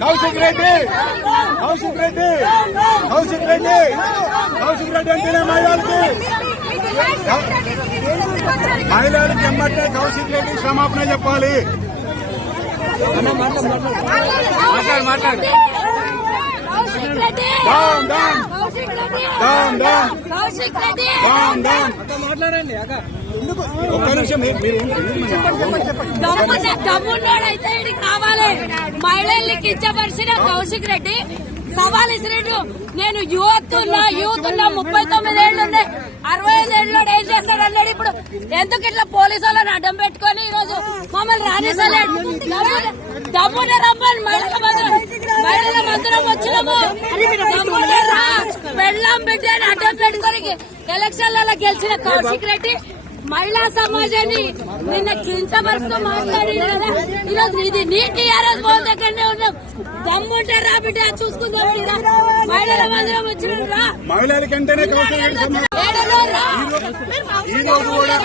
కౌశిక్ రెడ్డి అంటేనే మహిళలకి ఎమ్మటే కౌశిక్ రెడ్డి క్షమాపణ చెప్పాలి. మాట్లాడు మాట్లాడండి. ఒక్క నిమిషం దమ్మున్నోడైతే ఇది కావాలి. మహిళల్ని కించపరిచిన కౌశిక్ రెడ్డి సవాల్ ఇసిరెడ్డి. నేను యూత్ ఉన్నా 39 ఏళ్ళు ఉన్నాయి, 65 ఏళ్ళు ఏం చేస్తాడు అన్నాడు. ఇప్పుడు ఎందుకు ఇట్లా పోలీసు వాళ్ళని అడ్డం పెట్టుకొని ఈ రోజు మమ్మల్ని రాణిస్తలేడు. దమ్మునే రమ్మని మహిళల మందిరం వచ్చినాము. దమ్మునే రా పెళ్ళాం బిడ్డ అని అడ్డం పెట్టుకొని ఎలక్షన్లలో గెలిచిన కౌశిక్ రెడ్డి మహిళా సమాజాన్ని నిన్న కించపరుస్తూ మాట్లాడి ఈరోజు ఇది నీ టీఆర్ఎస్ భవన్ దగ్గరనే ఉన్నాం. దమ్ముంటే రా బిడ్డ చూసుకుందాం. మహిళల మందిరం వచ్చిన మహిళల కంటేనే ఈ రోజు కూడా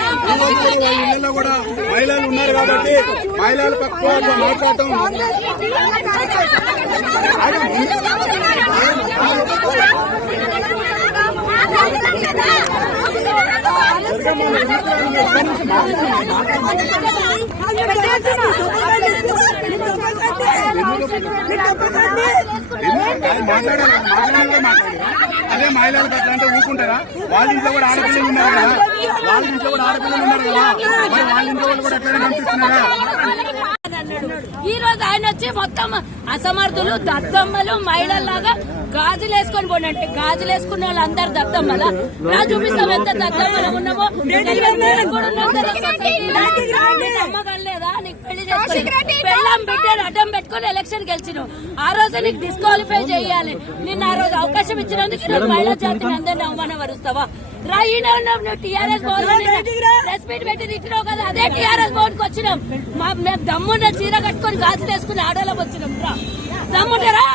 ఇళ్లలో కూడా మహిళలు ఉన్నారు కాబట్టి మహిళల పట్ల మాట్లాడటం అదే మహిళలకు అట్లా అంటే ఊరుకుంటారా? వాళ్ళ ఇంట్లో కూడా ఆడపిల్లలు ఉన్నారు కదా, వాళ్ళ ఇంట్లో కూడా మరి వాళ్ళ ఇంట్లో వాళ్ళు కూడా ఎట్లనే కనిపిస్తున్నారా? ఈ రోజు ఆయన వచ్చి మొత్తం అసమర్థులు దద్దమ్మలు మహిళల్లాగా గాజులు వేసుకొని పోనంటే గాజులు వేసుకున్న వాళ్ళు అందరు దద్దమ్మలా నా చూపిస్తాం. ఎంత దద్దమ్మలు ఉన్నామో నమ్మకం లేదా? నీకు పెళ్లి చేసుకుని పెళ్ళాం బిడ్డను అడ్డం పెట్టుకుని ఎలక్షన్ గెలిచినావు. ఆ రోజు నీకు డిస్క్వాలిఫై చేయాలి. నిన్న ఆ రోజు అవకాశం ఇచ్చినందుకు నువ్వు మహిళా జాతిని అందరినీ అవమానపరుస్తావా? రాయినా ఉన్నాం. నువ్వు టీఆర్ఎస్ భవన్ ప్రెస్ మీట్ పెట్టి తిట్టినావు కదా, అదే టీఆర్ఎస్ భవన్ కి వచ్చినాం. మేము దమ్మున్న చీర కట్టుకొని గాజులు వేసుకుని ఆడోళ్ళకి వచ్చినాం. రా దమ్ముంటారా?